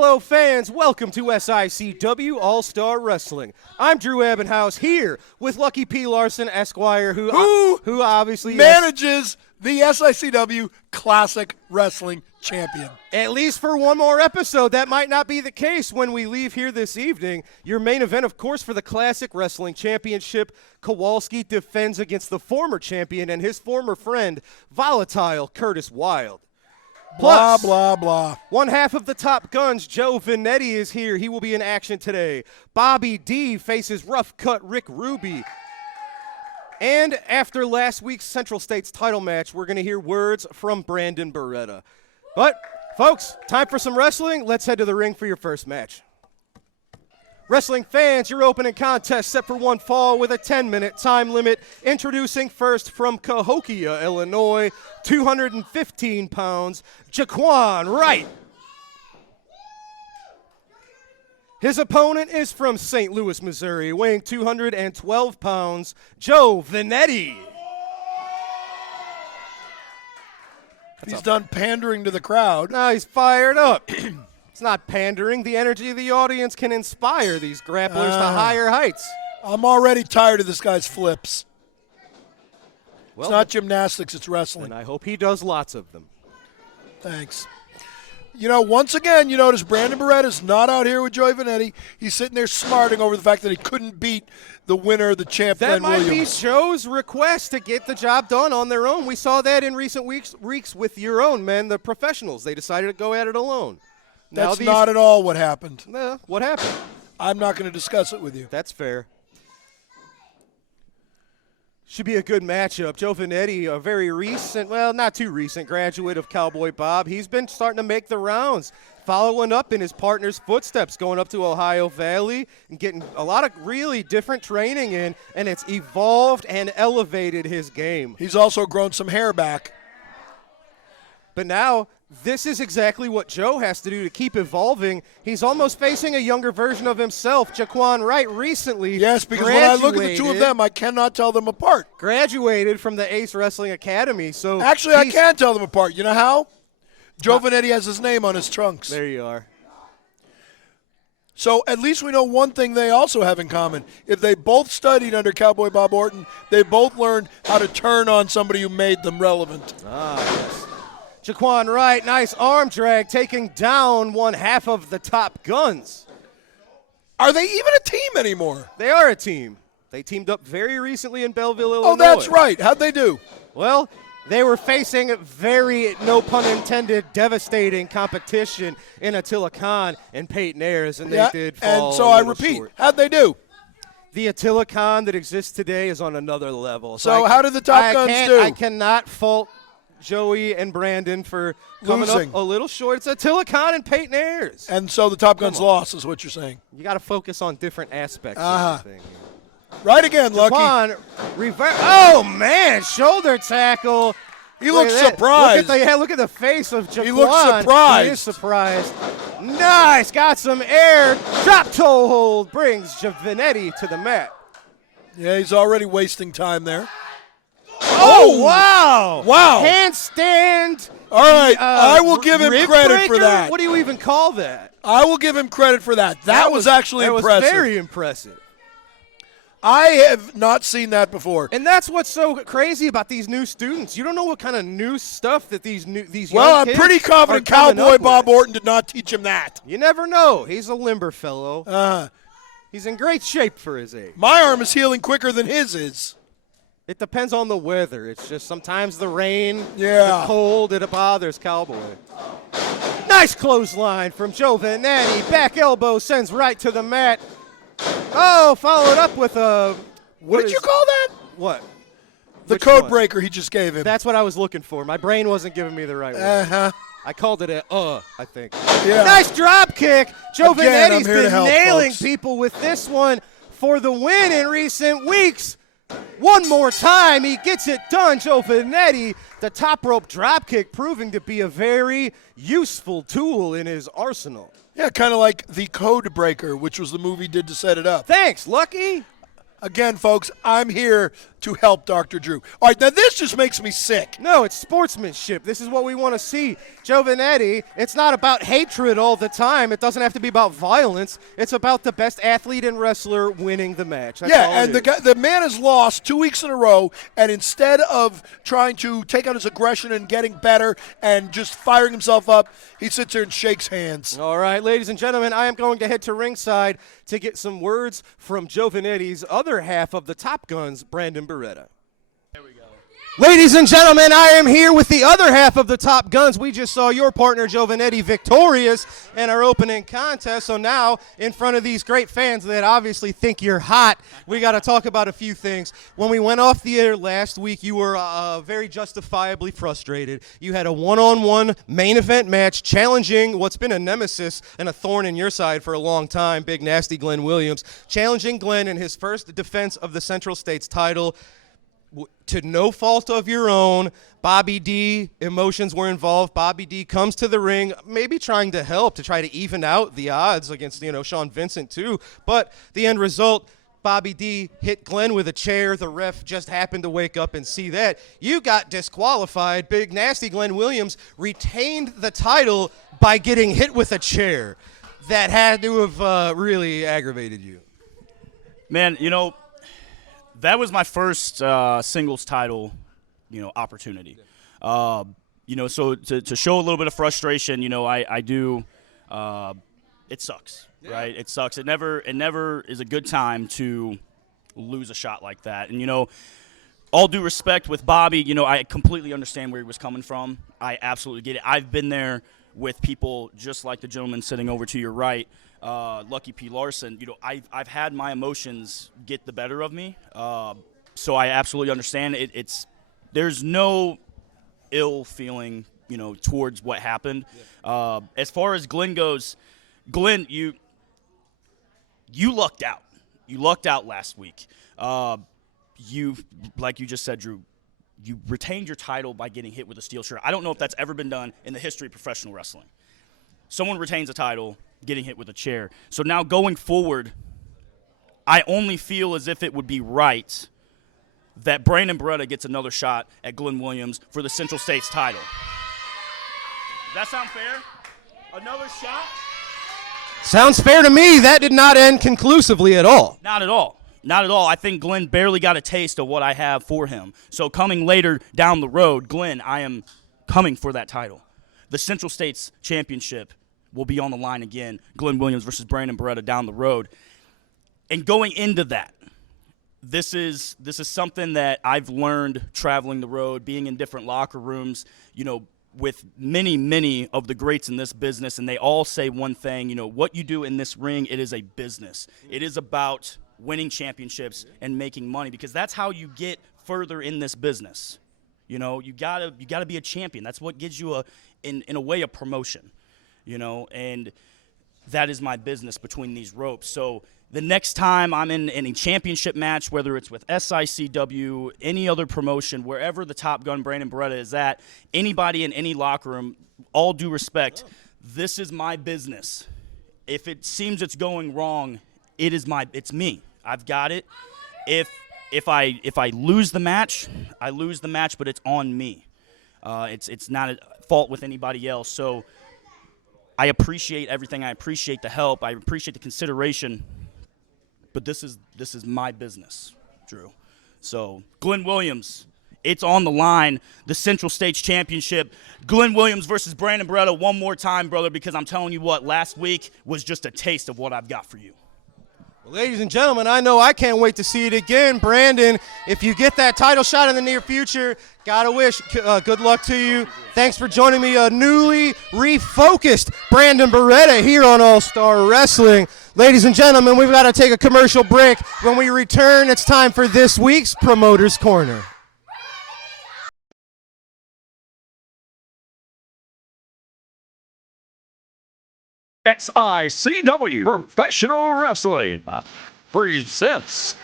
Hello, fans. Welcome to SICW All-Star Wrestling. I'm Drew Ebenhouse here with Lucky P. Larson, Esquire, who obviously manages the SICW Classic Wrestling Champion. At least for one more episode. That might not be the case when we leave here this evening. Your main event, of course, for the Classic Wrestling Championship, Kowalski defends against the former champion and his former friend, Volatile Curtis Wilde. Plus, blah, blah, blah. One half of the Top Guns, Joe Venetti, is here. He will be in action today. Bobby D faces rough cut Rick Ruby. And after last week's Central States title match, we're going to hear words from Brandon Beretta. But, folks, time for some wrestling. Let's head to the ring for your first match. Wrestling fans, your opening contest set for one fall with a 10-minute time limit. Introducing first from Cahokia, Illinois, 215 pounds, Jaquan Wright. His opponent is from St. Louis, Missouri, weighing 212 pounds, Joe Venetti. He's done pandering to the crowd. Now he's fired up. It's not pandering. The energy of the audience can inspire these grapplers to higher heights. I'm already tired of this guy's flips. Well, it's not gymnastics, it's wrestling. And I hope he does lots of them. Thanks. You know, once again, you notice Brandon Beretta's not out here with Joey Venetti. He's sitting there smarting over the fact that he couldn't beat the winner, the champ, That Glenn might Williams. be Joe's request to get the job done on their own. We saw that in recent weeks with your own men, the professionals. They decided to go at it alone. That's not at all what happened. What happened? I'm not going to discuss it with you. That's fair. Should be a good matchup. Joe Venetti, a very recent, well, not too recent, graduate of Cowboy Bob. He's been starting to make the rounds, following up in his partner's footsteps, going up to Ohio Valley and getting a lot of really different training in, and it's evolved and elevated his game. He's also grown some hair back. But now, this is exactly what Joe has to do to keep evolving. He's almost facing a younger version of himself. Jaquan Wright recently Yes, because when I look at the two of them, I cannot tell them apart. Graduated from the Ace Wrestling Academy. So actually, I can tell them apart. You know how? Joe Venetti has his name on his trunks. There you are. So at least we know one thing they also have in common. If they both studied under Cowboy Bob Orton, they both learned how to turn on somebody who made them relevant. Yes. Jaquan Wright, nice arm drag, taking down one half of the Top Guns. Are they even a team anymore? They are a team. They teamed up very recently in Belleville, Illinois. Oh, that's right. How'd they do? Well, they were facing very, no pun intended, devastating competition in Attila Khan and Peyton Ayers, and they did fall and so I little repeat, short. how'd they do? The Attila Khan that exists today is on another level. So how did the Top Guns do? I cannot fault Joey and Brandon for coming losing up a little short. It's Attila Khan and Peyton Ayers. And so the Top Guns lost is what you're saying. You got to focus on different aspects of the thing. Right again, Lucky. Oh, man, shoulder tackle. He looks surprised. Look at the face of Jaquan. He looks surprised. He is surprised. Nice, got some air. Drop toe hold brings Venetti to the mat. Yeah, he's already wasting time there. Oh, wow. Wow. Handstand. All right, I will give him credit for that. What do you even call that? I will give him credit for that. That was actually impressive. That was very impressive. I have not seen that before. And that's what's so crazy about these new students. You don't know what kind of new stuff that these young kids I'm pretty confident Cowboy Bob Orton did not teach him that. You never know. He's a limber fellow. He's in great shape for his age. My arm is healing quicker than his is. It depends on the weather. It's just sometimes the rain, the cold, it bothers Cowboy. Nice clothesline from Joe Venetti. Back elbow sends right to the mat. Oh, followed up with a... What did you call that? What? The code breaker he just gave him. That's what I was looking for. My brain wasn't giving me the right word. I called it I think. Yeah. Nice drop kick. Joe Venetti's been nailing folks. people with this one for the win in recent weeks. One more time, he gets it done. Joe Venetti, the top rope drop kick, proving to be a very useful tool in his arsenal. Yeah, kind of like the Code Breaker, which was the movie he did to set it up. Thanks, Lucky. Again, folks, I'm here to help Dr. Drew. All right, now this just makes me sick. No, it's sportsmanship. This is what we want to see. Joe Venetti, it's not about hatred all the time. It doesn't have to be about violence. It's about the best athlete and wrestler winning the match. That's all and it is. the man has lost 2 weeks in a row, and instead of trying to take out his aggression and getting better and just firing himself up, he sits there and shakes hands. All right, ladies and gentlemen, I am going to head to ringside to get some words from Joe Venetti's other half of the Top Guns, Brandon Beretta. Ladies and gentlemen, I am here with the other half of the Top Guns. We just saw your partner, Joe Venetti, victorious in our opening contest. So now, in front of these great fans that obviously think you're hot, we got to talk about a few things. When we went off the air last week, you were very justifiably frustrated. You had a one-on-one main event match challenging what's been a nemesis and a thorn in your side for a long time, Big Nasty Glenn Williams, challenging Glenn in his first defense of the Central States title. To no fault of your own, Bobby D, emotions were involved. Bobby D comes to the ring, maybe trying to help, to try to even out the odds against, Sean Vincent too. But the end result, Bobby D hit Glenn with a chair. The ref just happened to wake up and see that. You got disqualified. Big Nasty Glenn Williams retained the title by getting hit with a chair. That had to have really aggravated you. Man, that was my first singles title, opportunity. So to show a little bit of frustration, I do. It sucks, right? It sucks. It never is a good time to lose a shot like that. And all due respect with Bobby, I completely understand where he was coming from. I absolutely get it. I've been there with people just like the gentleman sitting over to your right. Lucky P. Larson, I've had my emotions get the better of me, so I absolutely understand it. There's no ill feeling, towards what happened. As far as Glenn goes, Glenn, you lucked out. You lucked out last week. You, like you just said, Drew, you retained your title by getting hit with a steel chair. I don't know if that's ever been done in the history of professional wrestling. Someone retains a title getting hit with a chair. So now going forward, I only feel as if it would be right that Brandon Beretta gets another shot at Glenn Williams for the Central States title. Does that sound fair? Another shot? Sounds fair to me. That did not end conclusively at all. Not at all. Not at all. I think Glenn barely got a taste of what I have for him. So coming later down the road, Glenn, I am coming for that title. The Central States Championship will be on the line again. Glenn Williams versus Brandon Beretta down the road. And going into that, this is something that I've learned traveling the road, being in different locker rooms, with many of the greats in this business, and they all say one thing, what you do in this ring, it is a business. It is about winning championships and making money, because that's how you get further in this business. You gotta be a champion. That's what gives you in a way a promotion. And that is my business between these ropes. So the next time I'm in a championship match, whether it's with SICW, any other promotion, wherever the Top Gun Brandon Beretta is at, anybody in any locker room, all due respect, this is my business. If it seems it's going wrong, it's me. I've got it. If I lose the match, I lose the match, but it's on me. It's not a fault with anybody else. So I appreciate everything. I appreciate the help. I appreciate the consideration. But this is my business, Drew. So Glenn Williams, it's on the line. The Central States Championship. Glenn Williams versus Brandon Beretta one more time, brother, because I'm telling you what, last week was just a taste of what I've got for you. Ladies and gentlemen, I know I can't wait to see it again. Brandon, if you get that title shot in the near future, gotta wish good luck to you. Thanks for joining me, a newly refocused Brandon Beretta here on All-Star Wrestling. Ladies and gentlemen, we've got to take a commercial break. When we return, it's time for this week's Promoter's Corner. SICW Professional Wrestling presents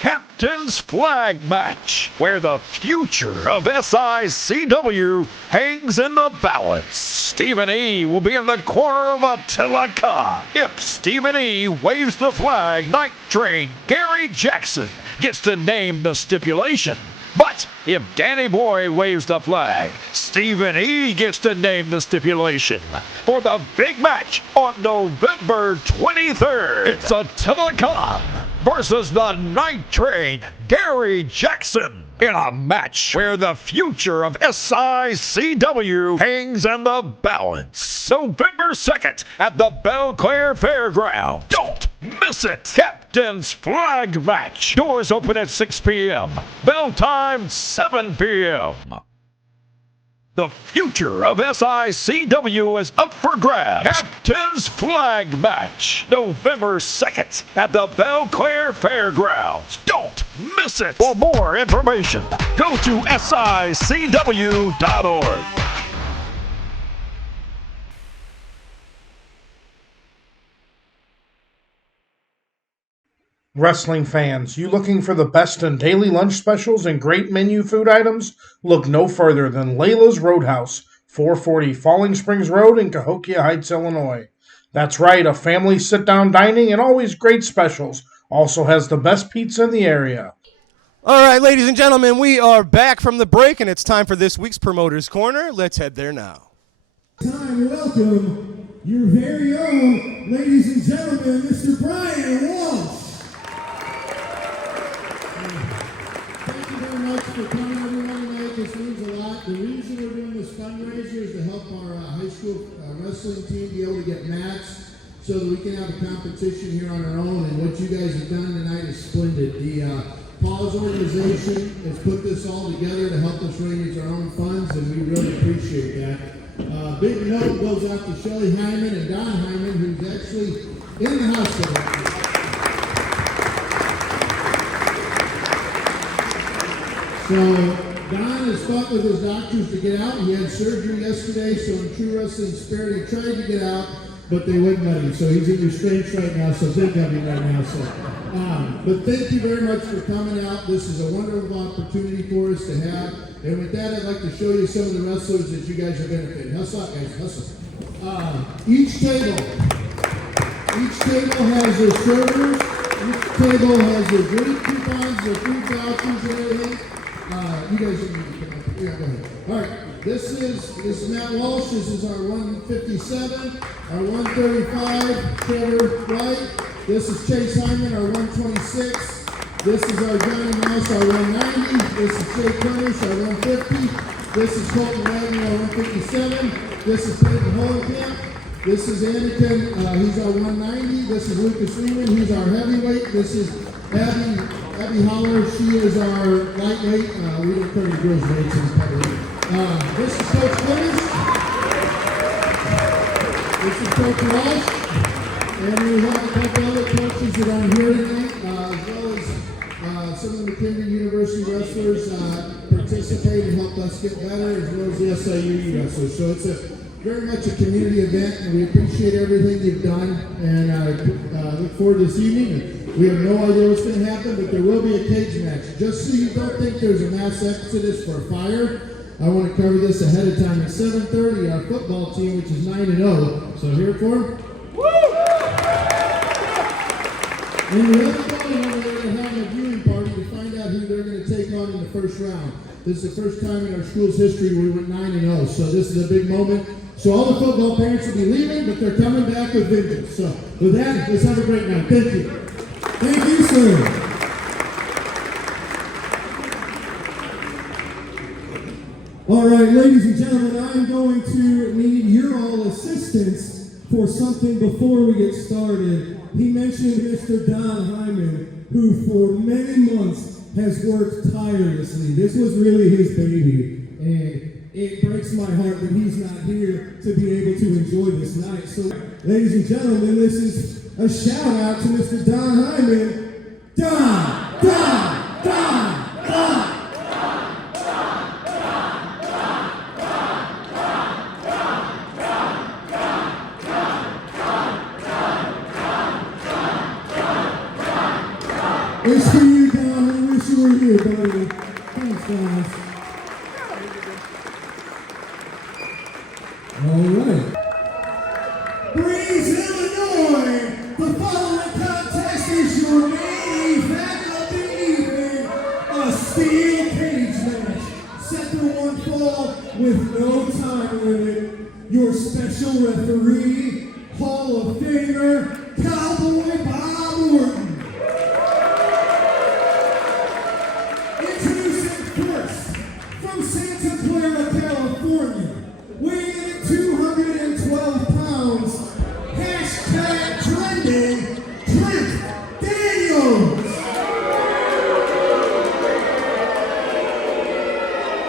Captain's Flag Match, where the future of SICW hangs in the balance. Stephen E. will be in the corner of Attila Khan. If Stephen E. waves the flag, Night Train Gary Jackson gets to name the stipulation. But if Danny Boy waves the flag, Stephen E. gets to name the stipulation. For the big match on November 23rd, it's Attila Khan versus the Night Train, Gary Jackson, in a match where the future of SICW hangs in the balance. November 2nd at the Belclaire Fairground. Don't miss it! Captain's Flag Match. Doors open at 6 p.m. Bell time 7 p.m. The future of SICW is up for grabs. Captain's Flag Match, November 2nd at the Belclaire Fairgrounds. Don't miss it. For more information, go to SICW.org. Wrestling fans, you looking for the best in daily lunch specials and great menu food items? Look no further than Layla's Roadhouse, 440 Falling Springs Road in Cahokia Heights, Illinois. That's right, a family sit-down dining and always great specials. Also has the best pizza in the area. All right, ladies and gentlemen, we are back from the break, and it's time for this week's Promoter's Corner. Let's head there now. Time to welcome your very own, ladies and gentlemen, Mr. Brian Walsh. Thank you very much for coming everyone tonight. This means a lot. The reason we're doing this fundraiser is to help our high school wrestling team be able to get mats so that we can have a competition here on our own. And what you guys have done tonight is splendid. The Paul's organization has put this all together to help us raise our own funds, and we really appreciate that. Big note goes out to Shelly Hyman and Don Hyman, who's actually in the hospital. So Don has fought with his doctors to get out. He had surgery yesterday, so in true wrestling spirit, he tried to get out, but they wouldn't let him. So he's in restraints right now, so big W right now. So, but thank you very much for coming out. This is a wonderful opportunity for us to have. And with that, I'd like to show you some of the wrestlers that you guys have benefited. Hustle up, guys, hustle. Each table has their servers. Each table has their drink coupons, their food vouchers, and everything. You guys need to come up. Yeah, go ahead. All right, this is Matt Walsh. This is our 157, our 135, Trevor Wright. This is Chase Hyman, our 126. This is our Johnny Mouse, our 190. This is Jay Kernish, our 150. This is Colton Wagner, our 157. This is Peyton Holenkamp. This is Anakin, he's our 190. This is Lucas Lehman, he's our heavyweight. This is Abby Holler, she is our lightweight. We don't carry girls' weights in public. This is Coach Clemens. This is Coach Walsh. And we have a couple other coaches that aren't here tonight, as well as some of the McKinley University wrestlers participate and help us get better, as well as the SIU wrestlers. So it's very much a community event, and we appreciate everything you've done, and look forward to this evening. We have no idea what's going to happen, but there will be a cage match. Just so you don't think there's a mass exodus for a fire, I want to cover this ahead of time. At 7:30, our football team, which is 9-0, so here for them. And the other party over there, they're having a viewing party to find out who they're going to take on in the first round. This is the first time in our school's history we went 9-0, so this is a big moment. So all the football parents will be leaving, but they're coming back with vengeance. So with that, let's have a great night. Thank you. Thank you, sir. All right, ladies and gentlemen, I'm going to need your all assistance for something before we get started. He mentioned Mr. Don Hyman, who for many months has worked tirelessly. This was really his baby, and it breaks my heart that he's not here to be able to enjoy this night. So, ladies and gentlemen, this is a shout out to Mr. Don Hyman. Don! It's for you, Don. we're here, buddy. Thanks, guys. All right. Breeze, Illinois. The following contest is your main event of the evening. A steel cage match. Set for one fall with no time limit. Your special referee, Hall of Famer, Cowboy Bob Orton. Introducing first, from Santa Clara, California, weighing in at 212 pounds, #trending, Trent Daniels.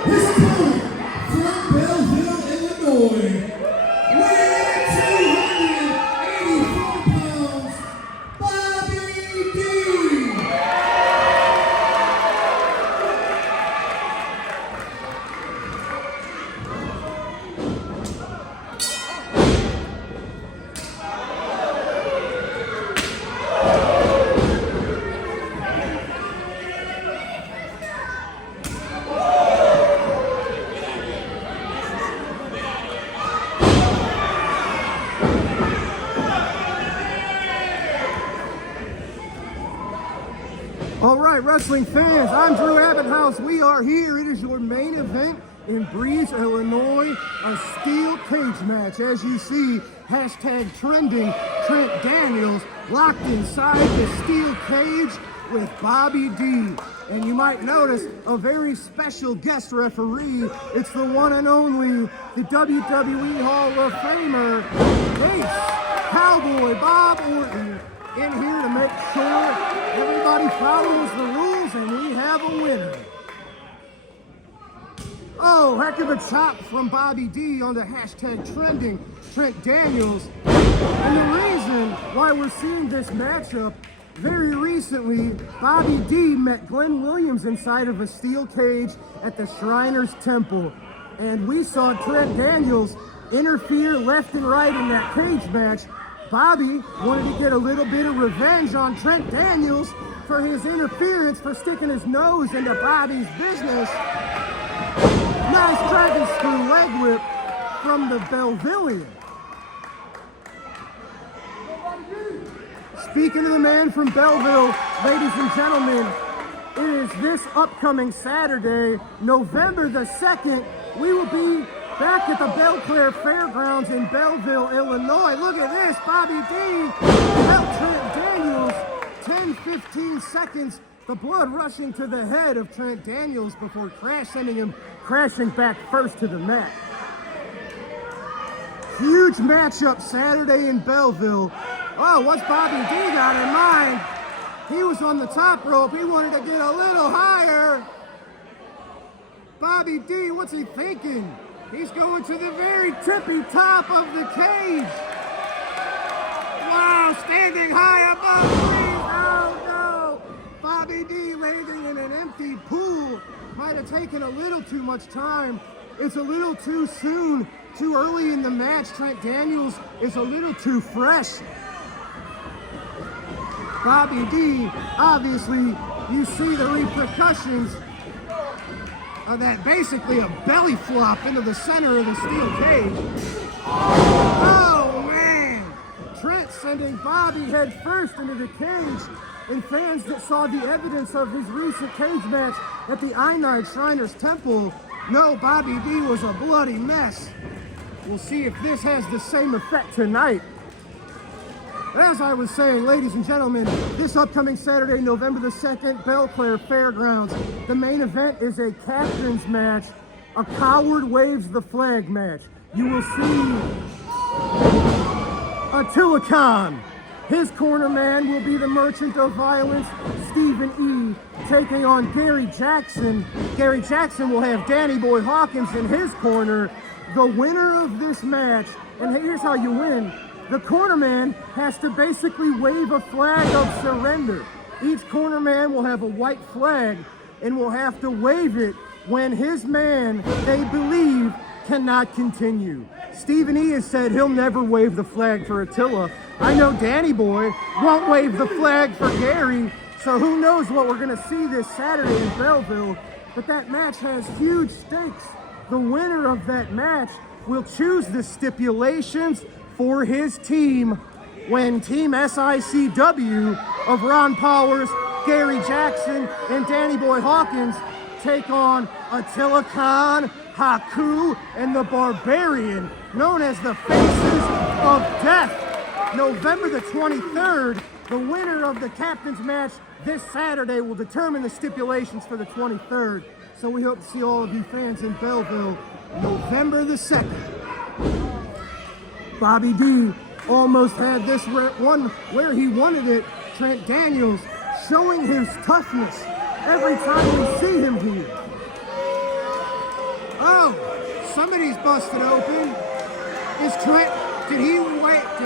His opponent, from Belleville, Illinois, weighing in at 284 pounds, Bobby D. All right, wrestling fans, I'm Drew Abbenhouse. We are here. It is your main event in Breeze, Illinois, a steel cage match. As you see, #trending, Trent Daniels locked inside the steel cage with Bobby D. And you might notice a very special guest referee. It's the one and only, the WWE Hall of Famer, Ace Cowboy Bob Orton, in here to make sure everybody follows the rules and we have a winner. Oh, heck of a chop from Bobby D on the #trending Trent Daniels. And the reason why we're seeing this matchup, very recently, Bobby D met Glenn Williams inside of a steel cage at the Shriners Temple. And we saw Trent Daniels interfere left and right in that cage match. Bobby wanted to get a little bit of revenge on Trent Daniels for his interference, for sticking his nose into Bobby's business. Nice dragon screw leg whip from the Bellevillian. Speaking of the man from Belleville, ladies and gentlemen, it is this upcoming Saturday, November the 2nd, we will be back at the Belle Claire Fairgrounds in Belleville, Illinois. Look at this, Bobby D out Trent Daniels, 10-15 seconds, the blood rushing to the head of Trent Daniels before sending him crashing back first to the mat. Huge matchup Saturday in Belleville. Oh, what's Bobby D got in mind? He was on the top rope. He wanted to get a little higher. Bobby D, what's he thinking? He's going to the very tippy top of the cage. Wow, standing high above Breeze. Oh no! Bobby D landing in an empty pool. Might have taken a little too much time. It's a little too soon, too early in the match. Trent Daniels is a little too fresh. Bobby D, obviously, you see the repercussions of that, basically a belly flop into the center of the steel cage. Oh man! Trent sending Bobby head first into the cage. And fans that saw the evidence of his recent cage match at the I-9 Shriners Temple know Bobby D was a bloody mess. We'll see if this has the same effect tonight. As I was saying, ladies and gentlemen, this upcoming Saturday, November the 2nd, Belle Claire Fairgrounds, the main event is a captain's match, a coward waves the flag match. You will see Attila Khan. His corner man will be the Merchant of Violence, Stephen E., taking on Gary Jackson. Gary Jackson will have Danny Boy Hawkins in his corner. The winner of this match, and here's how you win. The cornerman has to basically wave a flag of surrender. Each cornerman will have a white flag and will have to wave it when his man, they believe, cannot continue. Stephen E. has said he'll never wave the flag for Attila. I know Danny Boy won't wave the flag for Gary. So who knows what we're going to see this Saturday in Belleville, but that match has huge stakes. The winner of that match will choose the stipulations for his team when Team SICW of Ron Powers, Gary Jackson, and Danny Boy Hawkins take on Attila Khan, Haku, and the Barbarian, known as the Faces of Death. November the 23rd, the winner of the captain's match this Saturday will determine the stipulations for the 23rd. So we hope to see all of you fans in Belleville November the 2nd. Bobby D almost had this one where he wanted it. Trent Daniels showing his toughness every time we see him here. Oh, somebody's busted open. Is Trent, did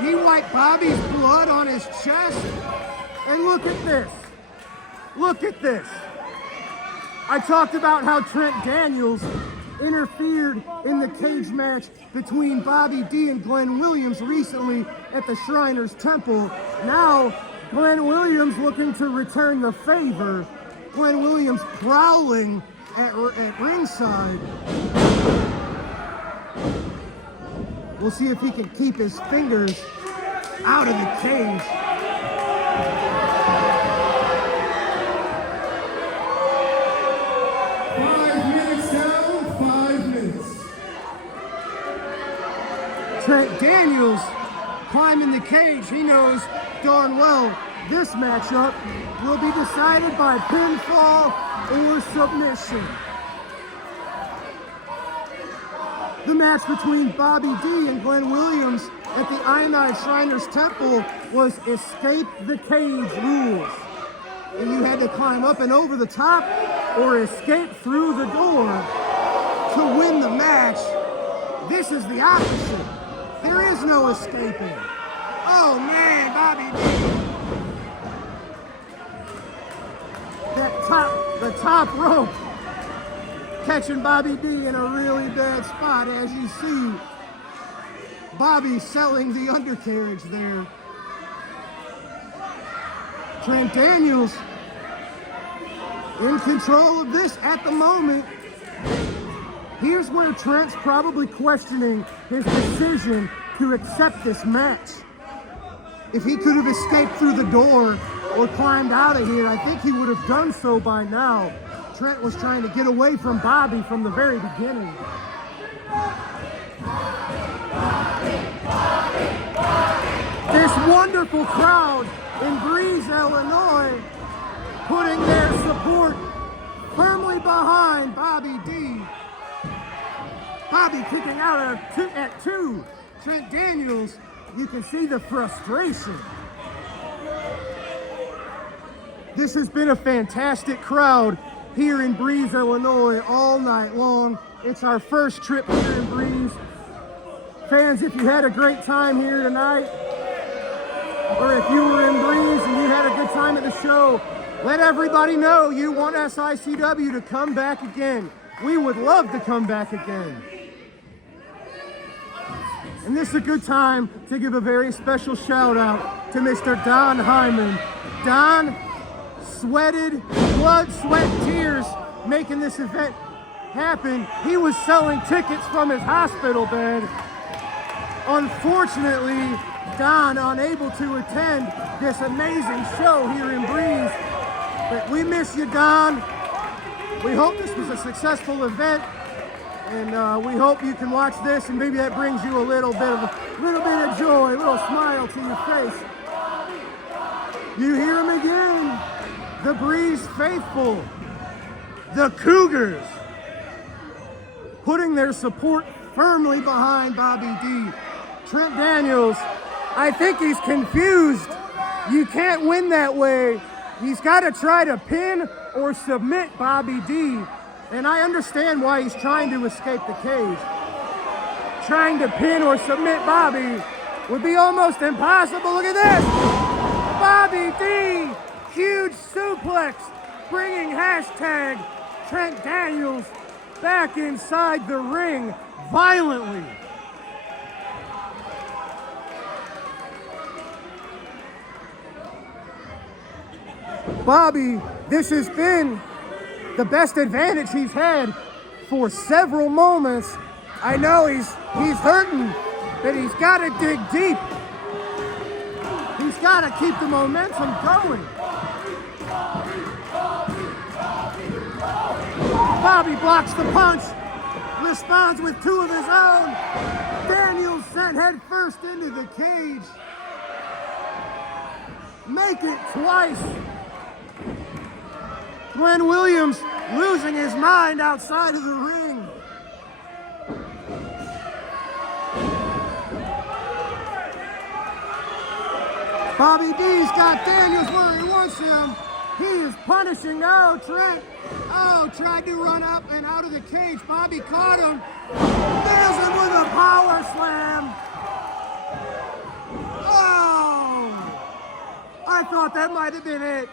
he wipe Bobby's blood on his chest? And look at this. Look at this. I talked about how Trent Daniels interfered in the cage match between Bobby D and Glenn Williams recently at the Shriners Temple. Now, Glenn Williams looking to return the favor. Glenn Williams prowling at ringside. We'll see if he can keep his fingers out of the cage. Trent Daniels climbing the cage. He knows darn well this matchup will be decided by pinfall or submission. The match between Bobby D and Glenn Williams at the Ionized Shriners Temple was escape the cage rules. And you had to climb up and over the top or escape through the door to win the match. This is the opposite. There is no escaping. Oh man, Bobby D. The top rope. Catching Bobby D in a really bad spot, as you see. Bobby selling the undercarriage there. Trent Daniels in control of this at the moment. Here's where Trent's probably questioning his decision to accept this match. If he could have escaped through the door or climbed out of here, I think he would have done so by now. Trent was trying to get away from Bobby from the very beginning. This wonderful crowd in Breeze, Illinois, putting their support firmly behind Bobby D. Bobby kicking out at two. Trent Daniels, you can see the frustration. This has been a fantastic crowd here in Breeze, Illinois, all night long. It's our first trip here in Breeze. Fans, if you had a great time here tonight, or if you were in Breeze and you had a good time at the show, let everybody know you want SICW to come back again. We would love to come back again. And this is a good time to give a very special shout out to Mr. Don Hyman. Don sweated, blood, sweat, tears, making this event happen. He was selling tickets from his hospital bed. Unfortunately, Don unable to attend this amazing show here in Breeze. But we miss you, Don. We hope this was a successful event. And we hope you can watch this and maybe that brings you a little bit of joy, a little smile to your face. You hear him again. The Breeze faithful, the Cougars, putting their support firmly behind Bobby D. Trent Daniels, I think he's confused. You can't win that way. He's got to try to pin or submit Bobby D. And I understand why he's trying to escape the cage. Trying to pin or submit Bobby would be almost impossible. Look at this. Bobby D, huge suplex, bringing hashtag Trent Daniels back inside the ring violently. Bobby, this has been the best advantage he's had for several moments. I know he's hurting, but he's got to dig deep. He's got to keep the momentum going. Bobby blocks the punch, responds with two of his own. Daniels sent head first into the cage. Make it twice. Glenn Williams losing his mind outside of the ring. Bobby D's got Daniels where he wants him. He is punishing. Oh, Trent. Oh, tried to run up and out of the cage. Bobby caught him. Nails him with a power slam. Oh! I thought that might have been it.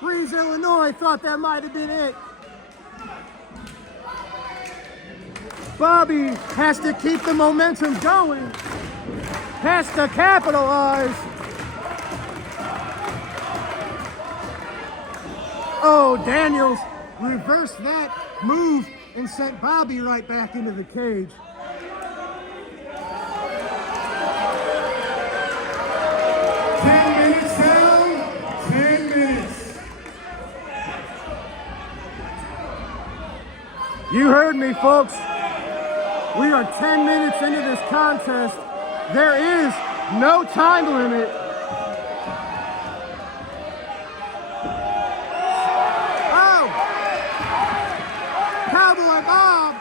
Breeze, Illinois thought that might have been it. Bobby has to keep the momentum going. Has to capitalize. Oh, Daniels reversed that move and sent Bobby right back into the cage. You heard me, folks. We are 10 minutes into this contest. There is no time limit. Oh! Cowboy Bob.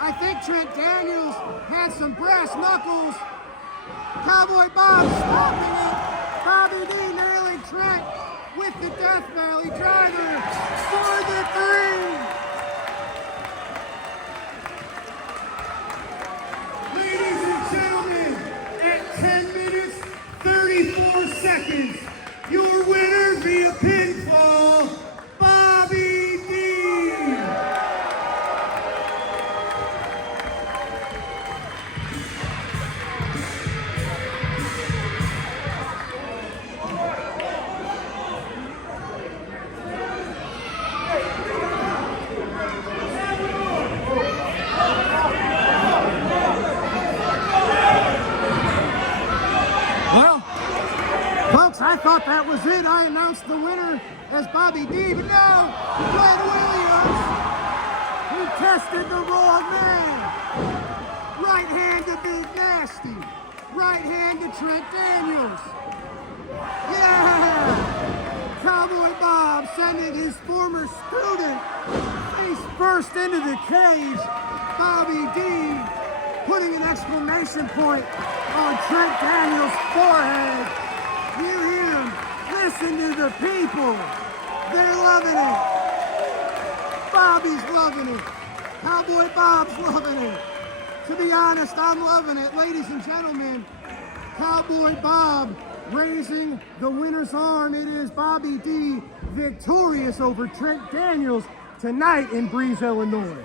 I think Trent Daniels had some brass knuckles. Cowboy Bob stopping it. Bobby D nailing Trent with the Death Valley driver for the 3. Ladies and gentlemen, at 10 minutes, 34 seconds, your winner via pinfall, Bobby D. Well, folks, I thought that was it. I announced the winner as Bobby D, but no, Glenn Williams, he tested the wrong man. Right hand to Big Nasty. Right hand to Trent Daniels. Yeah! Cowboy Bob sending his former student face first into the cage. Bobby D putting an exclamation point on Trent Daniels' forehead. You hear him. Listen to the people. They're loving it. Bobby's loving it. Cowboy Bob's loving it. To be honest, I'm loving it. Ladies and gentlemen, Cowboy Bob raising the winner's arm. It is Bobby D victorious over Trent Daniels tonight in Breeze, Illinois.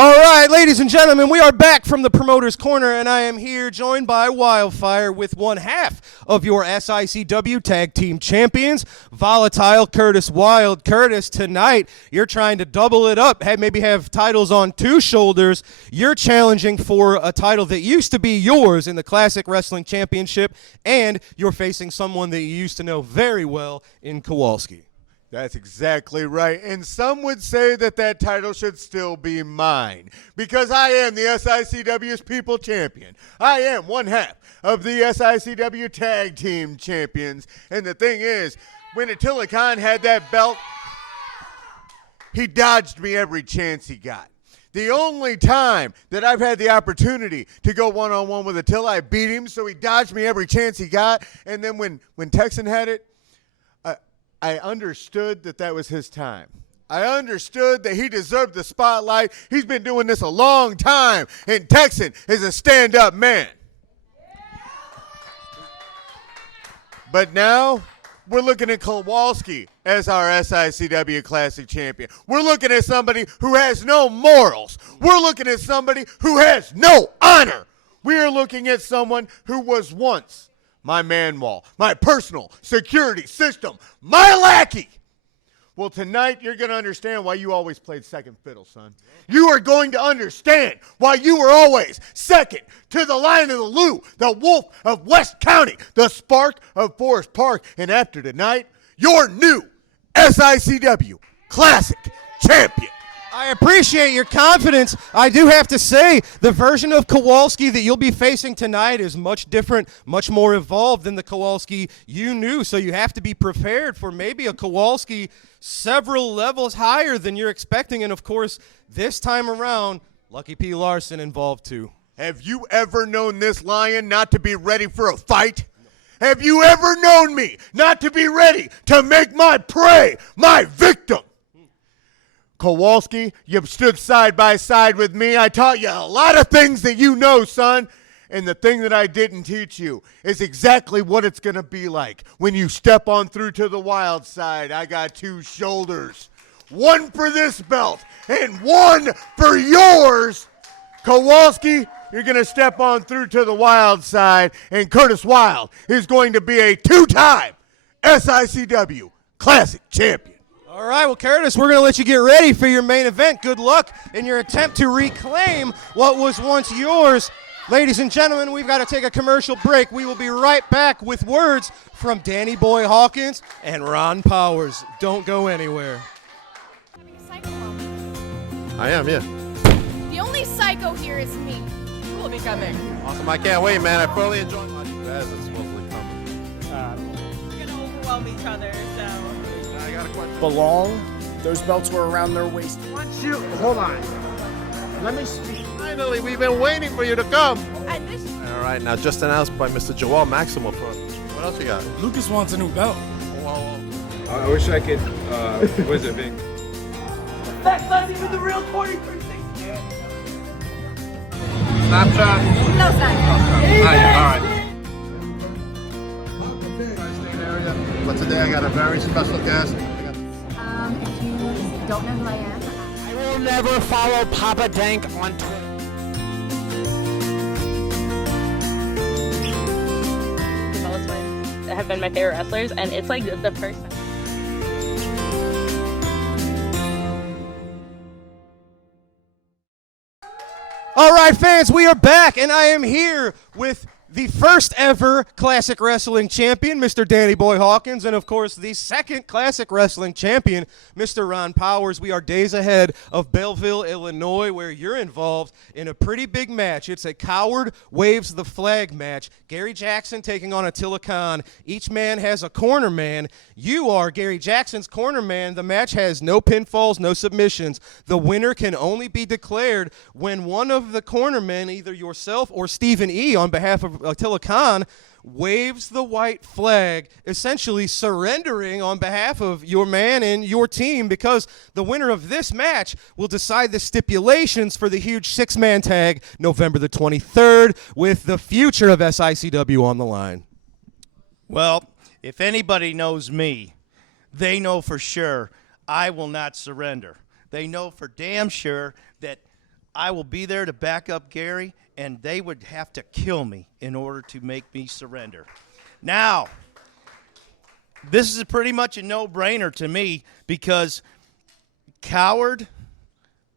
All right, ladies and gentlemen, we are back from the promoter's corner, and I am here joined by Wildfire with one half of your SICW Tag Team Champions, Volatile Curtis Wild. Curtis, tonight you're trying to double it up, maybe have titles on two shoulders. You're challenging for a title that used to be yours in the Classic Wrestling Championship, and you're facing someone that you used to know very well in Kowalski. That's exactly right. And some would say that that title should still be mine because I am the SICW's People Champion. I am one half of the SICW Tag Team Champions. And the thing is, when Attila Khan had that belt, he dodged me every chance he got. The only time that I've had the opportunity to go one-on-one with Attila, I beat him, so he dodged me every chance he got. And then when Texan had it, I understood that that was his time. I understood that he deserved the spotlight. He's been doing this a long time, and Texan is a stand-up man. But now we're looking at Kowalski as our SICW Classic Champion. We're looking at somebody who has no morals. We're looking at somebody who has no honor. We are looking at someone who was once my man wall, my personal security system, my lackey. Well, tonight you're going to understand why you always played second fiddle, son. You are going to understand why you were always second to the Lion of the Lou, the Wolf of West County, the Spark of Forest Park. And after tonight, your new SICW Classic Champion. I appreciate your confidence. I do have to say, the version of Kowalski that you'll be facing tonight is much different, much more evolved than the Kowalski you knew. So you have to be prepared for maybe a Kowalski several levels higher than you're expecting. And, of course, this time around, Lucky P. Larson involved too. Have you ever known this lion not to be ready for a fight? Have you ever known me not to be ready to make my prey my victim? Kowalski, you've stood side by side with me. I taught you a lot of things that you know, son. And the thing that I didn't teach you is exactly what it's going to be like when you step on through to the wild side. I got two shoulders, one for this belt and one for yours. Kowalski, you're going to step on through to the wild side, and Curtis Wild is going to be a two-time SICW Classic Champion. All right, well, Curtis, we're going to let you get ready for your main event. Good luck in your attempt to reclaim what was once yours. Ladies and gentlemen, we've got to take a commercial break. We will be right back with words from Danny Boy Hawkins and Ron Powers. Don't go anywhere. I am, yeah. The only psycho here is me. Who will be coming? Awesome, I can't wait, man. I thoroughly enjoyed my as it's supposedly coming. We're gonna overwhelm each other, so. I got a question. Belong. Those belts were around their waist. Hold on. Let me speak. Finally, we've been waiting for you to come. All right, now just announced by Mr. Joel Maximo. What else you got? Lucas wants a new belt. Whoa. I wish I could, what is it, Vic? That's not even the real 4360. Snapchat? No, it's not. All right. But today I got a very special guest. If you don't know who I am, I will never follow Papa Dank on Twitter. Have been my favorite wrestlers, and it's like the first time. All right, fans, we are back, and I am here with the first ever Classic Wrestling Champion, Mr. Danny Boy Hawkins, and of course the second Classic Wrestling Champion, Mr. Ron Powers. We are days ahead of Belleville, Illinois, where you're involved in a pretty big match. It's a Coward Waves the Flag match. Gary Jackson taking on Attila Khan. Each man has a corner man. You are Gary Jackson's corner man. The match has no pinfalls, no submissions. The winner can only be declared when one of the corner men, either yourself or Stephen E. on behalf of Attila Khan, waves the white flag, essentially surrendering on behalf of your man and your team, because the winner of this match will decide the stipulations for the huge six-man tag November the 23rd, with the future of SICW on the line. Well, if anybody knows me, they know for sure I will not surrender. They know for damn sure that I will be there to back up Gary, and they would have to kill me in order to make me surrender. Now, this is pretty much a no-brainer to me, because coward,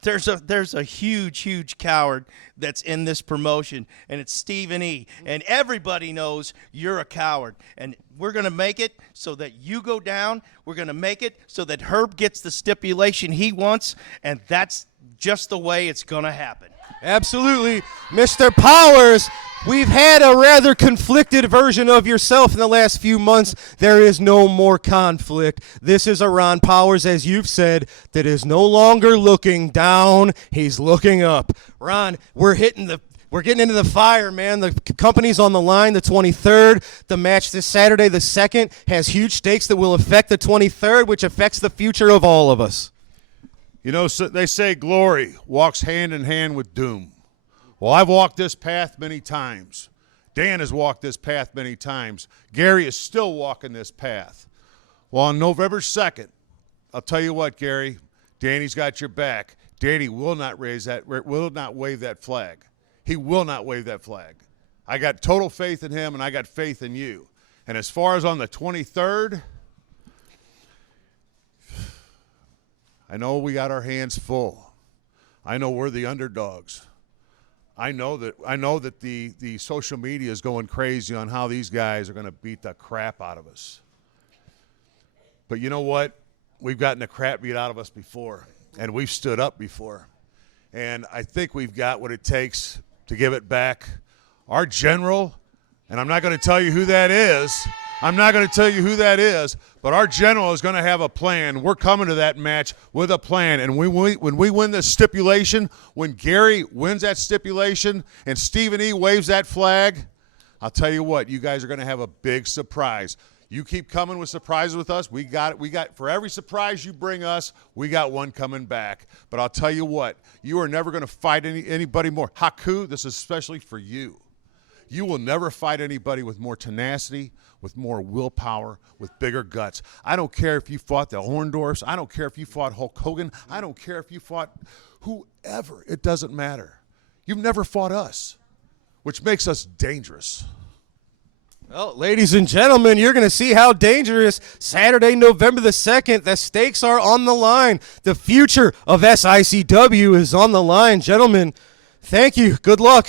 there's a huge coward that's in this promotion, and it's Stephen E. And everybody knows you're a coward. And we're going to make it so that you go down. We're going to make it so that Herb gets the stipulation he wants, and that's just the way it's going to happen. Absolutely. Mr. Powers, we've had a rather conflicted version of yourself in the last few months. There is no more conflict. This is a Ron Powers, as you've said, that is no longer looking down. He's looking up. Ron, we're getting into the fire, man. The company's on the line, the 23rd. The match this Saturday, the 2nd, has huge stakes that will affect the 23rd, which affects the future of all of us. You know, so they say glory walks hand in hand with doom. Well, I've walked this path many times. Dan has walked this path many times. Gary is still walking this path. Well, on November 2nd, I'll tell you what, Gary, Danny's got your back. Danny will not wave that flag. He will not wave that flag. I got total faith in him, and I got faith in you. And as far as on the 23rd, I know we got our hands full. I know we're the underdogs. I know that the social media is going crazy on how these guys are going to beat the crap out of us. But you know what? We've gotten the crap beat out of us before, and we've stood up before. And I think we've got what it takes to give it back. Our general, and I'm not going to tell you who that is. But our general is going to have a plan. We're coming to that match with a plan. And when we win this stipulation, when Gary wins that stipulation and Stephen E. waves that flag, I'll tell you what, you guys are going to have a big surprise. You keep coming with surprises with us. We got for every surprise you bring us, we got one coming back. But I'll tell you what, you are never going to fight anybody more. Haku, this is especially for you. You will never fight anybody with more tenacity, with more willpower, with bigger guts. I don't care if you fought the Orndorffs. I don't care if you fought Hulk Hogan. I don't care if you fought whoever. It doesn't matter. You've never fought us, which makes us dangerous. Well, ladies and gentlemen, you're going to see how dangerous Saturday, November the 2nd. The stakes are on the line. The future of SICW is on the line. Gentlemen, thank you. Good luck.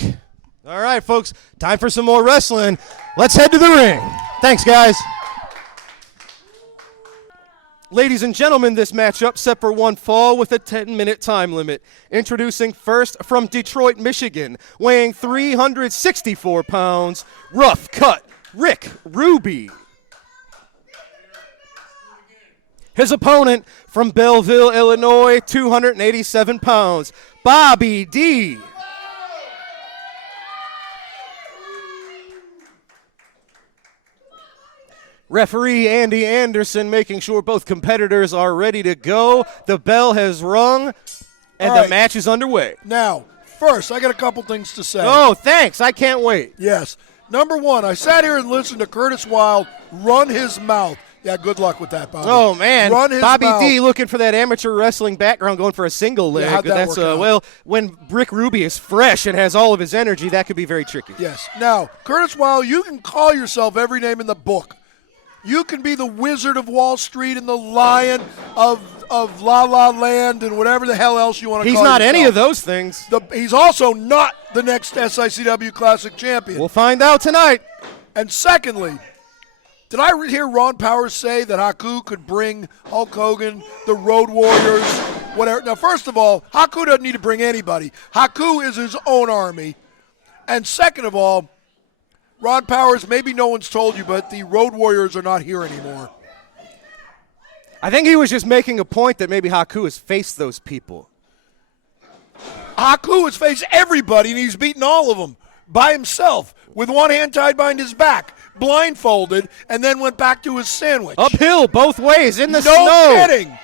All right, folks, time for some more wrestling. Let's head to the ring. Thanks, guys. Ladies and gentlemen, this matchup set for one fall with a 10-minute time limit. Introducing first from Detroit, Michigan, weighing 364 pounds, rough cut Rick Ruby. His opponent from Belleville, Illinois, 287 pounds, Bobby D. Referee Andy Anderson making sure both competitors are ready to go. The bell has rung, and the match is underway. Now, first, I got a couple things to say. Oh, thanks. I can't wait. Yes. Number one, I sat here and listened to Curtis Wilde run his mouth. Yeah, good luck with that, Bobby. Oh, man. Run his Bobby mouth. D looking for that amateur wrestling background, going for a single leg. Yeah, how'd that work out? Well, when Rick Ruby is fresh and has all of his energy, that could be very tricky. Yes. Now, Curtis Wilde, you can call yourself every name in the book. You can be the Wizard of Wall Street and the Lion of La La Land and whatever the hell else you want to call yourself. He's not any of those things. He's also not the next SICW Classic champion. We'll find out tonight. And secondly, did I hear Ron Powers say that Haku could bring Hulk Hogan, the Road Warriors, whatever? Now, first of all, Haku doesn't need to bring anybody. Haku is his own army. And second of all, Ron Powers, maybe no one's told you, but the Road Warriors are not here anymore. I think he was just making a point that maybe Haku has faced those people. Haku has faced everybody, and he's beaten all of them by himself with one hand tied behind his back, blindfolded, and then went back to his sandwich. Uphill, both ways, in the snow. No kidding.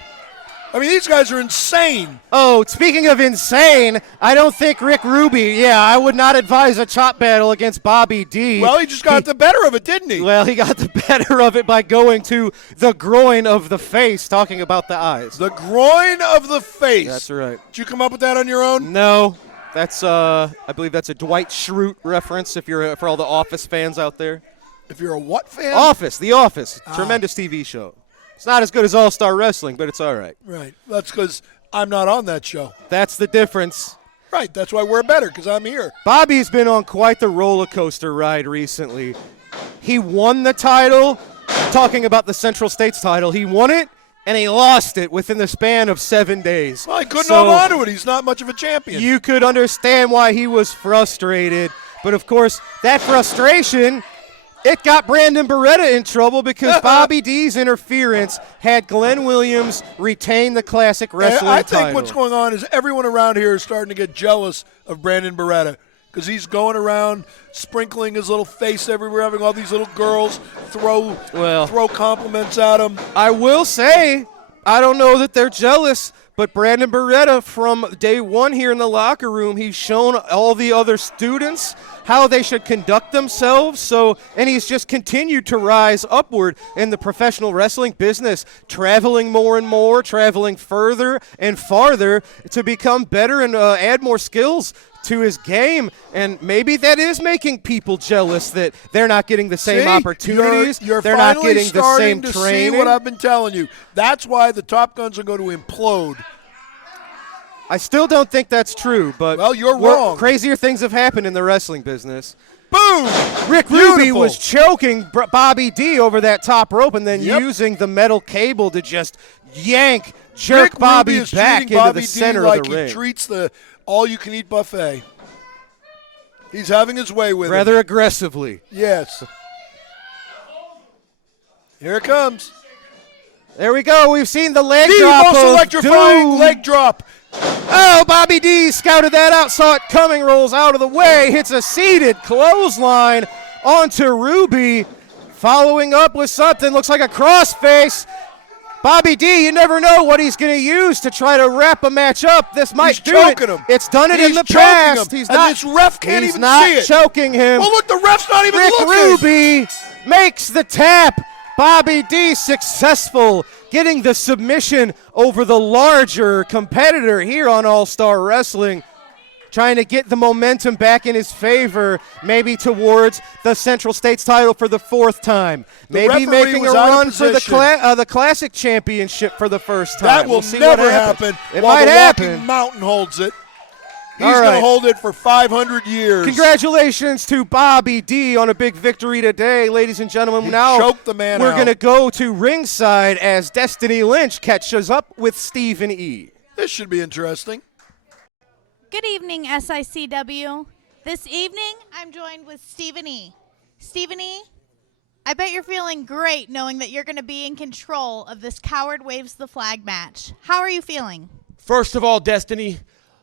I mean, these guys are insane. Oh, speaking of insane, I don't think Rick Ruby, I would not advise a chop battle against Bobby D. Well, he just got the better of it, didn't he? Well, he got the better of it by going to the groin of the face, talking about the eyes. The groin of the face. That's right. Did you come up with that on your own? No. That's, I believe that's a Dwight Schrute reference if you're for all the Office fans out there. If you're a what fan? Office, The Office. Tremendous TV show. It's not as good as All-Star Wrestling, but it's all right. Right. That's because I'm not on that show. That's the difference. Right. That's why we're better, because I'm here. Bobby's been on quite the roller coaster ride recently. He won the title, talking about the Central States title. He won it, and he lost it within the span of 7 days. Well, he couldn't hold on to it. He's not much of a champion. You could understand why he was frustrated. But, of course, that frustration, it got Brandon Beretta in trouble because Bobby D's interference had Glenn Williams retain the classic wrestling I title. think what's going on is everyone around here is starting to get jealous of Brandon Beretta because he's going around sprinkling his little face everywhere, having all these little girls throw compliments at him. I will say I don't know that they're jealous, but Brandon Beretta, from day one here in the locker room, he's shown all the other students how they should conduct themselves. And he's just continued to rise upward in the professional wrestling business, traveling more and more, traveling further and farther to become better and add more skills to his game. And maybe that is making people jealous that they're not getting the same opportunities. You're they're not finally getting the same starting to training. see what I've been telling you. That's why the Top Guns are going to implode. I still don't think that's true, but well, you're wrong. Crazier things have happened in the wrestling business. Boom! Rick Ruby was choking Bobby D over that top rope and then using the metal cable to just jerk Bobby back into the center of the ring. He treats the all-you-can-eat buffet. He's having his way with it. Rather aggressively. Yes. Here it comes. There we go. We've seen the leg the drop. The most electrifying leg drop. Oh, Bobby D scouted that out, saw it coming, rolls out of the way, hits a seated clothesline onto Ruby. Following up with something, looks like a crossface. Bobby D, you never know what he's going to use to try to wrap a match up. This might do it. Him. It's done it He's in the past. He's not. And this ref can't even see it. He's not choking him. Well, look, the ref's not even Rick looking. Ruby makes the tap. Bobby D successful, getting the submission over the larger competitor here on All-Star Wrestling. Trying to get the momentum back in his favor, maybe towards the Central States title for the fourth time. Maybe making a run for the Classic Championship for the first time. That will never happen. It might happen. Walking Mountain holds it. He's going to hold it for 500 years. Congratulations to Bobby D on a big victory today, ladies and gentlemen. Now choked the man we're going to go to ringside as Destiny Lynch catches up with Stephen E. This should be interesting. Good evening, SICW. This evening, I'm joined with Stephen E. Stephen E., I bet you're feeling great knowing that you're going to be in control of this Coward Waves the Flag match. How are you feeling? First of all, Destiny,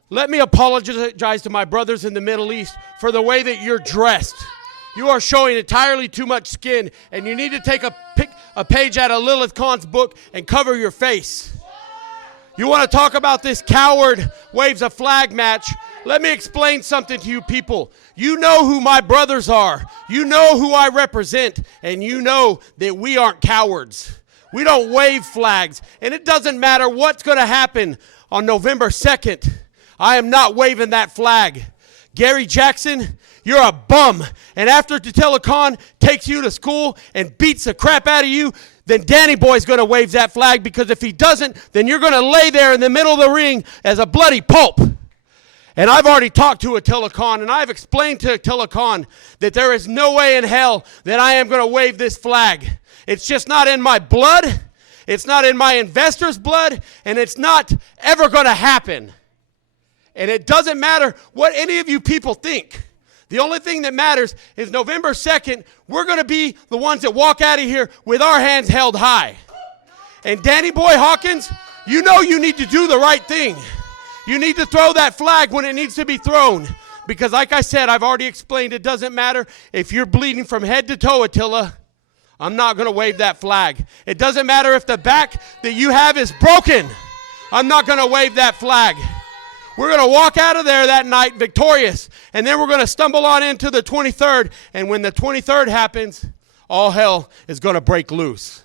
let me apologize to my brothers in the Middle East for the way that you're dressed. You are showing entirely too much skin, and you need to take a page out of Lilith Khan's book and cover your face. You want to talk about this Coward Waves a Flag match? Let me explain something to you people. You know who my brothers are. You know who I represent, and you know that we aren't cowards. We don't wave flags, and it doesn't matter what's going to happen on November 2nd. I am not waving that flag. Gary Jackson, you're a bum. And after Tatilla Khan takes you to school and beats the crap out of you, then Danny Boy's going to wave that flag, because if he doesn't, then you're going to lay there in the middle of the ring as a bloody pulp. And I've already talked to Attila Khan, and I've explained to Attila Khan that there is no way in hell that I am going to wave this flag. It's just not in my blood. It's not in my investors' blood, and it's not ever going to happen. And it doesn't matter what any of you people think. The only thing that matters is November 2nd, we're going to be the ones that walk out of here with our hands held high. And Danny Boy Hawkins, you know you need to do the right thing. You need to throw that flag when it needs to be thrown. Because like I said, I've already explained, it doesn't matter if you're bleeding from head to toe, Attila. I'm not going to wave that flag. It doesn't matter if the back that you have is broken. I'm not going to wave that flag. We're going to walk out of there that night victorious, and then we're going to stumble on into the 23rd, and when the 23rd happens, all hell is going to break loose.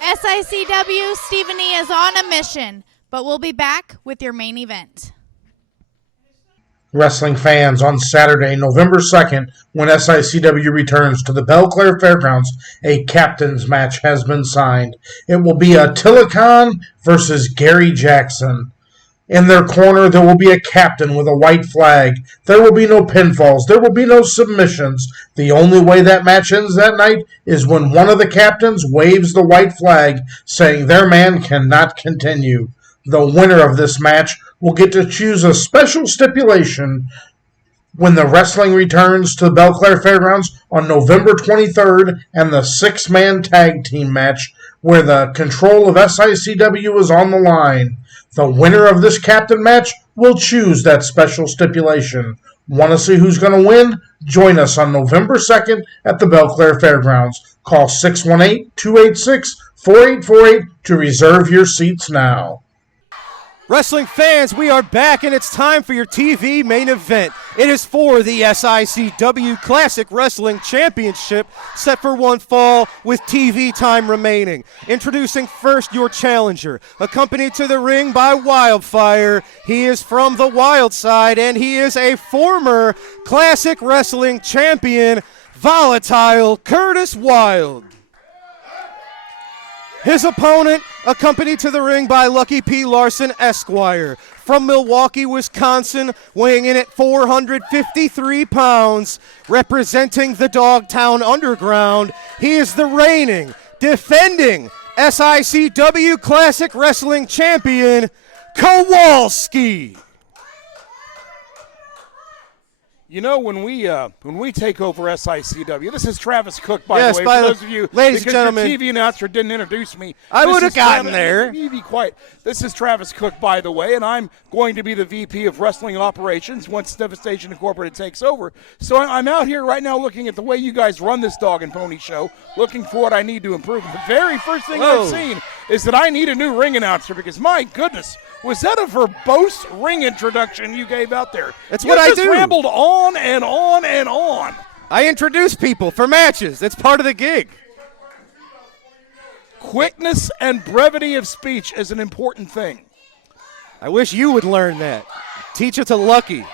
SICW, Stephen E. is on a mission, but we'll be back with your main event. Wrestling fans, on Saturday, November 2nd, when SICW returns to the Belclair Fairgrounds, a captain's match has been signed. It will be Attila Khan versus Gary Jackson. In their corner, there will be a captain with a white flag. There will be no pinfalls. There will be no submissions. The only way that match ends that night is when one of the captains waves the white flag, saying their man cannot continue. The winner of this match will get to choose a special stipulation when the wrestling returns to the Belclair Fairgrounds on November 23rd, and the six-man tag team match where the control of SICW is on the line. The winner of this captain match will choose that special stipulation. Want to see who's going to win? Join us on November 2nd at the Belclair Fairgrounds. Call 618-286 4848 to reserve your seats now. Wrestling fans, we are back, and it's time for your TV main event. It is for the SICW Classic Wrestling Championship, set for one fall with TV time remaining. Introducing first your challenger, accompanied to the ring by Wildfire. He is from the Wild Side, and he is a former Classic Wrestling Champion, Volatile Curtis Wilde. His opponent, accompanied to the ring by Lucky P. Larson Esquire. From Milwaukee, Wisconsin, weighing in at 453 pounds, representing the Dogtown Underground, he is the reigning, defending SICW Classic Wrestling Champion, Kowalski. You know, when we take over SICW, this is Travis Cook, by yes, the way. For those of you, ladies and because gentlemen, your TV announcer didn't introduce me. I would have gotten there. You be quiet. This is Travis Cook, by the way, and I'm going to be the VP of Wrestling Operations once Devastation Incorporated takes over. So I'm out here right now looking at the way you guys run this dog and pony show, looking for what I need to improve. The very first thing I've seen is that I need a new ring announcer because, my goodness, was that a verbose ring introduction you gave out there? That's what I do. You just rambled on and on and on. I introduce people for matches. It's part of the gig. Quickness and brevity of speech is an important thing. I wish you would learn that. Teach it to Lucky.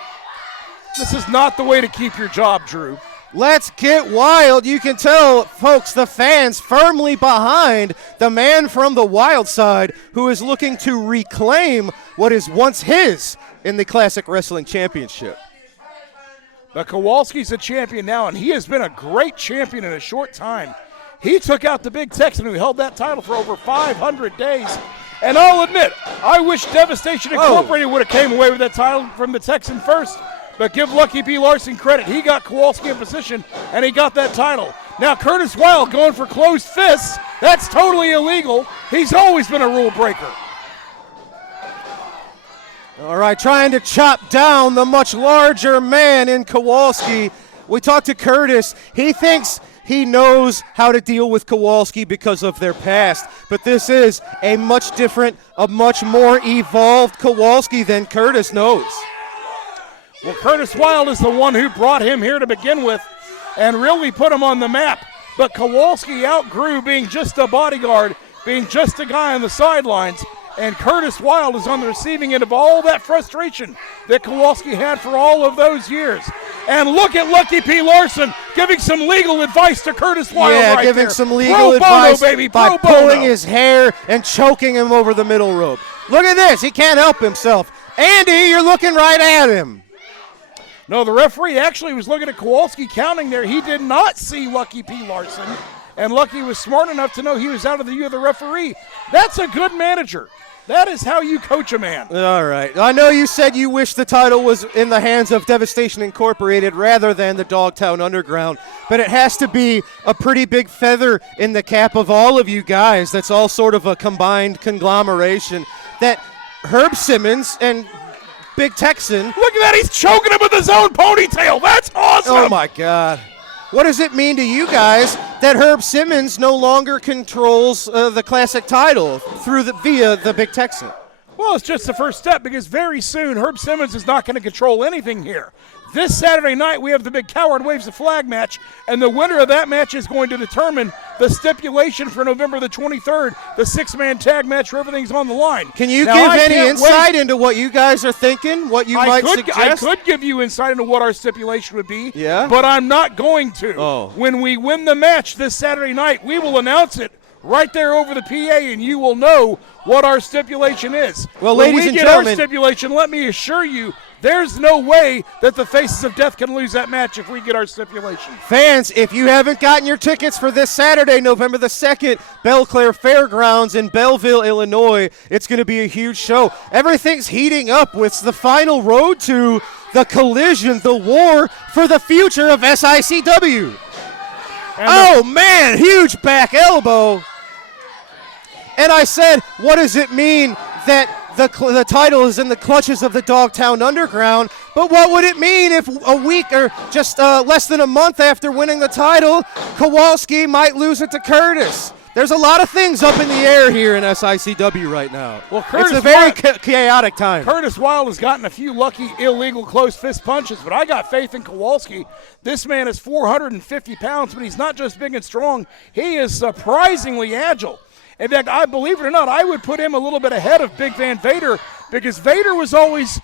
This is not the way to keep your job, Drew. Let's get wild. You can tell, folks, the fans firmly behind the man from the Wild Side who is looking to reclaim what is once his in the Classic Wrestling Championship. But Kowalski's a champion now, and he has been a great champion in a short time. He took out the Big Texan who held that title for over 500 days. And I'll admit, I wish Devastation Incorporated would have came away with that title from the Texan first. But give Lucky P. Larson credit. He got Kowalski in position, and he got that title. Now Curtis Wilde going for closed fists. That's totally illegal. He's always been a rule breaker. All right, trying to chop down the much larger man in Kowalski. We talked to Curtis. He thinks he knows how to deal with Kowalski because of their past. But this is a much different, a much more evolved Kowalski than Curtis knows. Well, Curtis Wilde is the one who brought him here to begin with and really put him on the map. But Kowalski outgrew being just a bodyguard, being just a guy on the sidelines. And Curtis Wilde is on the receiving end of all that frustration that Kowalski had for all of those years. And look at Lucky P. Larson giving some legal advice to Curtis Wilde right giving there. some legal advice by pulling his hair and choking him over the middle rope. Look at this. He can't help himself. Andy, you're looking right at him. No, the referee actually was looking at Kowalski counting there. He did not see Lucky P. Larson, and Lucky was smart enough to know he was out of the view of the referee. That's a good manager. That is how you coach a man. All right. I know you said you wish the title was in the hands of Devastation Incorporated rather than the Dogtown Underground, but it has to be a pretty big feather in the cap of all of you guys. That's all sort of a combined conglomeration that Herb Simmons and Big Texan. Look at that. He's choking him with his own ponytail. That's awesome. Oh, my God. What does it mean to you guys that Herb Simmons no longer controls the Classic title via the Big Texan? Well, it's just the first step because very soon Herb Simmons is not going to control anything here. This Saturday night we have the Big Coward Waves the Flag match, and the winner of that match is going to determine the stipulation for November the 23rd, the six-man tag match where everything's on the line. Can you give any insight into what you guys are thinking, what you might suggest? I could give you insight into what our stipulation would be, yeah, but I'm not going to. Oh. When we win the match this Saturday night, we will announce it right there over the PA, and you will know what our stipulation is. Well, when ladies we and get gentlemen, our stipulation, let me assure you, there's no way that the Faces of Death can lose that match if we get our stipulation. Fans, if you haven't gotten your tickets for this Saturday, November the 2nd, Belclair Fairgrounds in Belleville, Illinois, it's going to be a huge show. Everything's heating up. It's the final road to the collision, the war for the future of SICW. Oh, man, huge back elbow. And I said, what does it mean that the title is in the clutches of the Dogtown Underground? But what would it mean if a week or just less than a month after winning the title, Kowalski might lose it to Curtis? There's a lot of things up in the air here in SICW right now. Well, it's a very chaotic time. Curtis Wilde has gotten a few lucky, illegal close fist punches, but I got faith in Kowalski. This man is 450 pounds, but he's not just big and strong. He is surprisingly agile. In fact, I believe it or not, I would put him a little bit ahead of Big Van Vader because Vader was always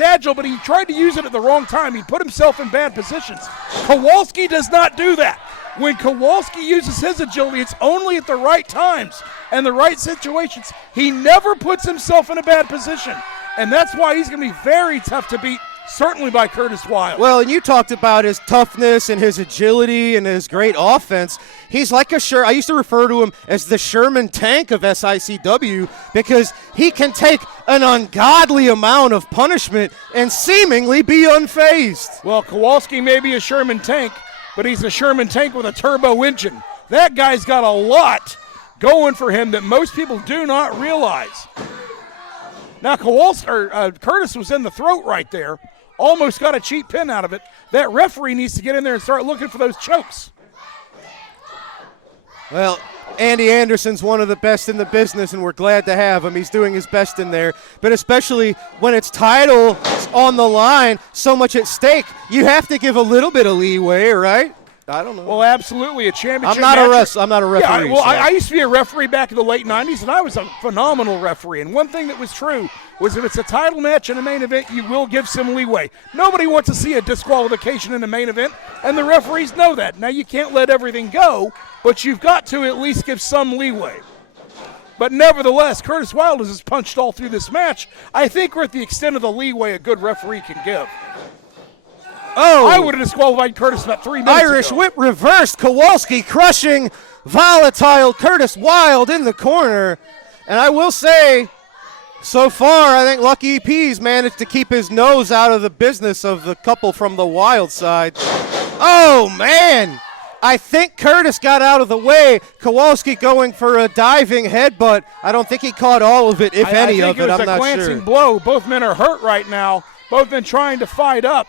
agile, but he tried to use it at the wrong time. He put himself in bad positions. Kowalski does not do that. When Kowalski uses his agility, it's only at the right times and the right situations. He never puts himself in a bad position, and that's why he's going to be very tough to beat, certainly by Curtis Wilde. Well, and you talked about his toughness and his agility and his great offense. He's like I used to refer to him as the Sherman tank of SICW because he can take an ungodly amount of punishment and seemingly be unfazed. Well, Kowalski may be a Sherman tank, but he's a Sherman tank with a turbo engine. That guy's got a lot going for him that most people do not realize. Now, Curtis was in the throat right there. Almost got a cheap pin out of it. That referee needs to get in there and start looking for those chokes. Well, Andy Anderson's one of the best in the business, and we're glad to have him. He's doing his best in there. But especially when it's title on the line, so much at stake, you have to give a little bit of leeway, right? I don't know. Well, absolutely, a championship I'm not a referee. Yeah, I used to be a referee back in the late 90s, and I was a phenomenal referee. And one thing that was true was if it's a title match in a main event, you will give some leeway. Nobody wants to see a disqualification in the main event, and the referees know that. Now, you can't let everything go, but you've got to at least give some leeway. But nevertheless, Curtis Wilde has punched all through this match. I think we're at the extent of the leeway a good referee can give. Oh, I would have disqualified Curtis about 3 minutes Irish ago. whip reversed. Kowalski crushing volatile Curtis Wilde in the corner. And I will say, so far, I think Lucky P's managed to keep his nose out of the business of the couple from the Wild side. Oh, man. I think Curtis got out of the way. Kowalski going for a diving headbutt. I don't think he caught all of it, if any of it. I'm not sure. I think it was a glancing blow. Both men are hurt right now. Both men trying to fight up.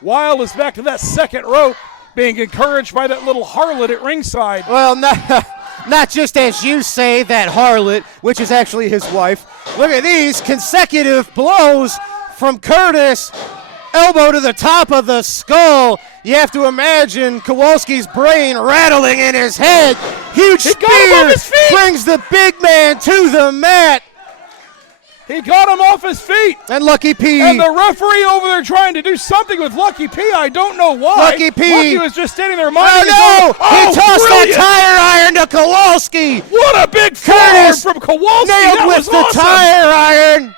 Wilde is back to that second rope, being encouraged by that little harlot at ringside. Well, not just as you say, that harlot, which is actually his wife. Look at these consecutive blows from Curtis. Elbow to the top of the skull. You have to imagine Kowalski's brain rattling in his head. Huge spear brings the big man to the mat. He got him off his feet. And Lucky P. And the referee over there trying to do something with Lucky P. I don't know why. Lucky P. Lucky was just standing there minding his no! own. He tossed that tire iron to Kowalski. What a big forearm from Kowalski. Nailed that with was the awesome. tire iron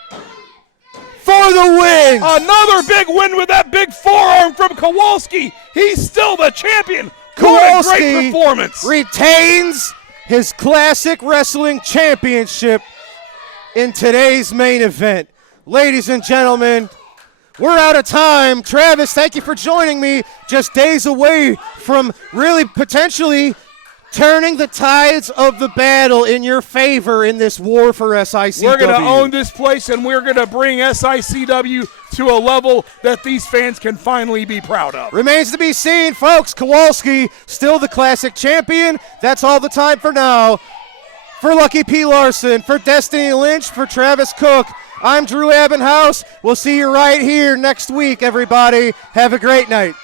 for the win. Another big win with that big forearm from Kowalski. He's still the champion. Kowalski what a great performance. Retains his classic wrestling championship in today's main event. Ladies and gentlemen, we're out of time. Travis, thank you for joining me. Just days away from really potentially turning the tides of the battle in your favor in this war for SICW. We're going to own this place, and we're going to bring SICW to a level that these fans can finally be proud of. Remains to be seen, folks. Kowalski, still the classic champion. That's all the time for now. For Lucky P. Larson, for Destiny Lynch, for Travis Cook, I'm Drew Abbenhouse. We'll see you right here next week, everybody. Have a great night.